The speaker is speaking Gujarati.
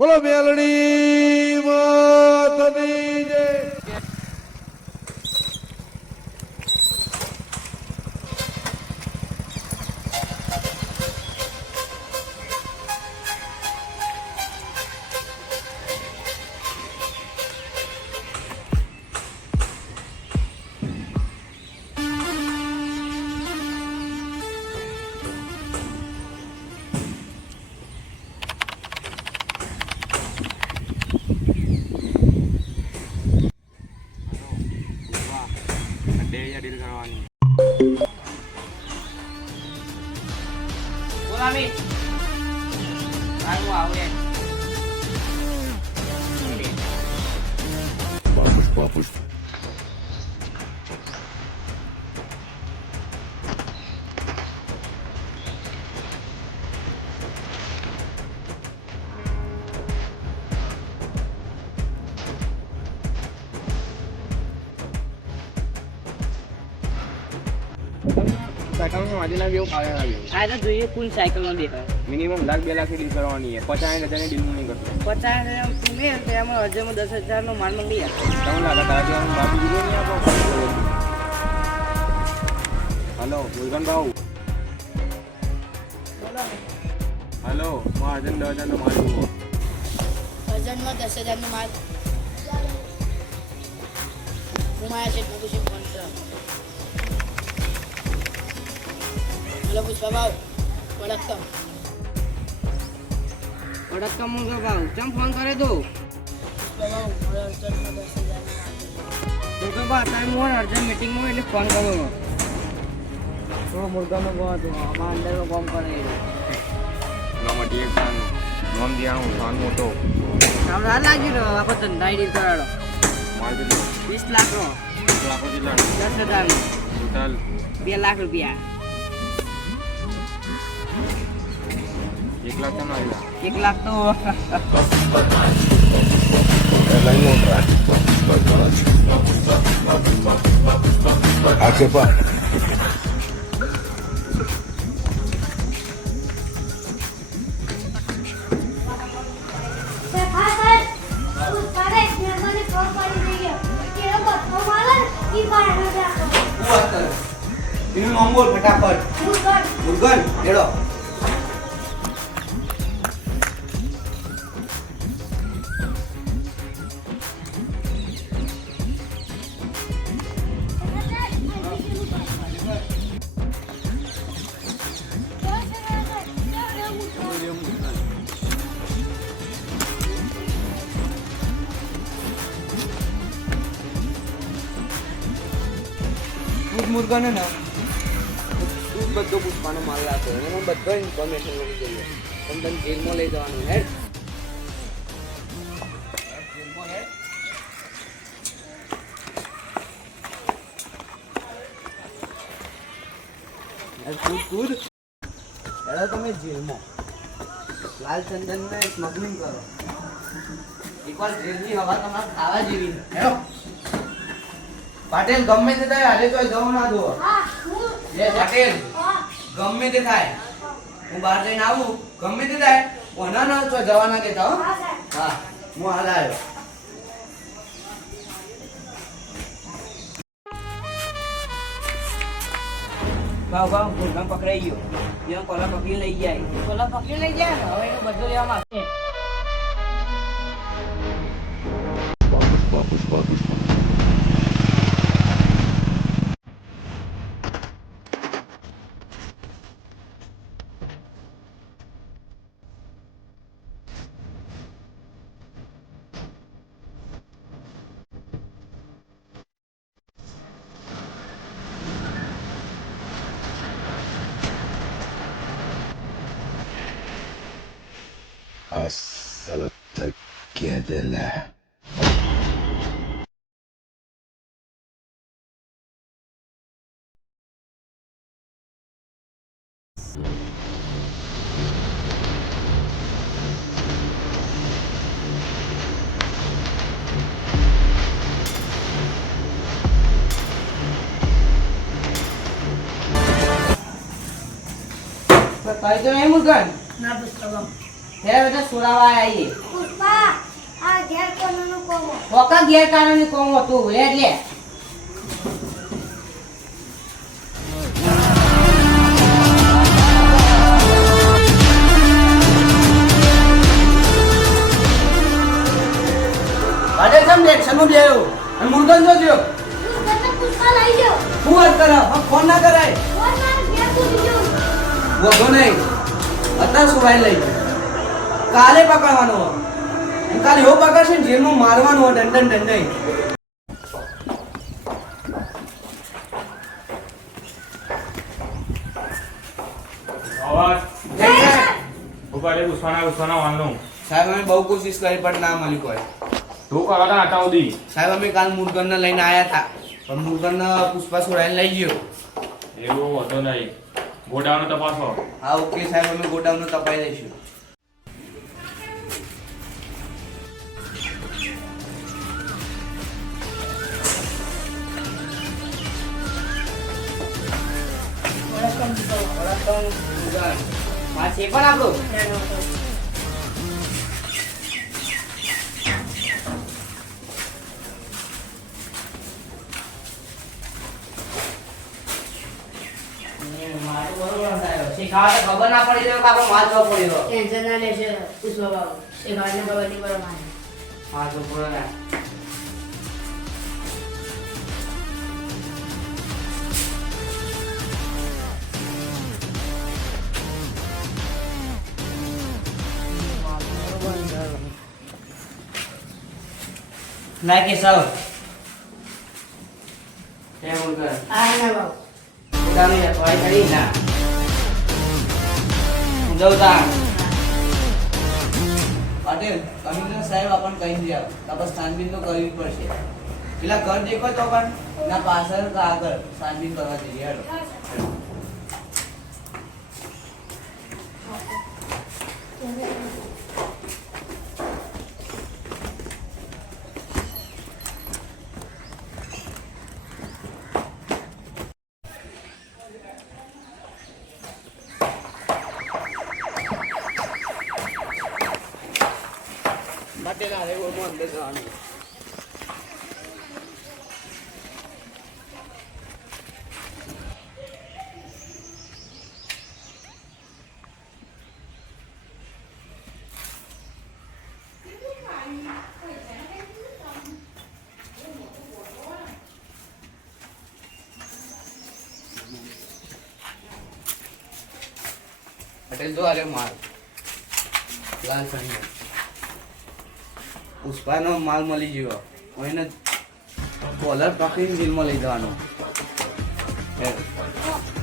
બોલો મેલડી માતની જય. ડીલ કરવાની બોલાવી સારું આવે સાયકલમાં વાજીના બી એવું કાલે આવ્યું આ તો જોઈએ કુલ સાયકલ નો દેખાય મિનિમમ લાખ 2 લાખ ડીલ કરવાની છે 50,000 ની ડીલ નહીં કરતો 50,000 તમે એમાં હજારમાં 10,000 નો માલ મંગી આપો કેવું લાગે તારા જેવા બાપુ જીવો નહીં આપો હલો મુલગન ભાઉ હલો હું અર્જન 10,000 નો માલ જુઓ વજનમાં 10,000 નો માલ ઘુમાયા છે પૂછી કોન્ટ્રા હલો પુષ્પા ભાવ વડકમ અડકમ મુંગો ભાવ ચમ ફોન કરે તો પુષ્પા ભાવ મારા વજનમાં 10,000 તો બા ટાઈમ મોર અર્જન્ટ મીટિંગ માં એટલે ફોન કરો થોડો મુર્ગાનો ગો તો આમાં અંદર નો કામ કરે નોમાં ડીએક્શન નોમ દિયાનું સાન મોટો તમને આ લાગી રહ્યો આપણે ધંધા ડીલ કરાડો માલ કેટલો 20 લાખ નો લાખો જેટલા 10,000 નો ટોટલ 2 લાખ રૂપિયા 1 લાખ કેમ આવ્યા 1 લાખ તો એનું નામ બોલ ફટાફટ મુર્ગન હેડો મુર્ગન ને બધો પુષ્પાનો માલ લાગતો અને બધો ઇન્ફોર્મેશન મળી જઈએ પણ તને જેલમાં લઈ જવાનું હેડ કૂદ કૂદ હેડો તમે જેલમાં લાલ ચંદનને સ્મગલિંગ કરો એકવાર જેલની હવા તમારે ખાવા જેવી હેડો પાટેલ ગમે તે થાય આજે તો જવું ના દો લે પાટેલ ગમે તે થાય હું બહાર જઈને આવું ગમે તે થાય ઓના ના તો જવા ના દેતા હો હા હું હાલ આવ્યો ભાવ ભાવ મુર્ગા પકડાઈ ગયો ત્યાં કોલા પકડી લઈ જાય કોલા પકડી લઈ જાય ને હવે એનું બધું લેવામાં આવશે Hasta quédela. તારી તો નહીં મુર્ગન ના પુષ્પા ભાવ હેરા બધા સુરાવા આવીએ પુષ્પા આ ઘેર કોનું કોમ કોકા ગેરકાનૂની કોમ હતું એટલે અરે સમ એક્શનનું લેવું અને મુર્ગન જોજો પુષ્પા લઈ ગયો હું વાત કરે ફોન ના કરાય ફોન માર ઘેર પૂછી ગયો વગો નહીં અત્યારે સુવાઈ લઈ કાલે પકડવાનો હોય. અને કાલે એવો પકડશે ને જેલમાં મારવાનો હોય દંડન દંડાઈ અવાજ જય સાહેબ. ઉપર ઉસવાના વાંધો સાહેબ અમે બહુ કોશિશ કરી પણ ના મળી કોઈ તું કરો તા આટા ઉદી સાહેબ અમે કાલ મુરગનને લઈને આવ્યા હતા પણ મુરગનને પુષ્પા છોડાઈને લઈ ગયો એવું હતો નહીં ગોડાઉન તપાસો હા ઓકે સાહેબ અમે ગોડાઉનનો તપાઈ લઈશું હા છે પણ આપણું મારું બરોબર થાય શીખાવા તો ખબર ના પડી રહ્યો કે આપણો માલ જો પડી રહ્યો ટેન્શન ના લેશે પુષ્પા બાબુ એ ભાઈને ખબર નહીં પડે મારે હા જો પડે ને લાગે સૌ તે મુર્ગન આ ના બાબુ ઉડાની ટ્રાય કરી ના જવતા પાટીલ કમિશનર સાહેબ આપણને કહી દીધા તાપસ છાનબીન તો કરવી જ પડશે પેલા ઘર દેખો તો પણ ના પાછળ કે આગળ છાનબીન કરવા જઈએ હેડો પાટીલ આ રેવો મન દેખાવાનું પટેલ જો અરે માલ લાલ સંજય પુષ્પાનો માલ મળી ગયો હું એને કોલર પકડીને જેલમાં લઈ જવાનો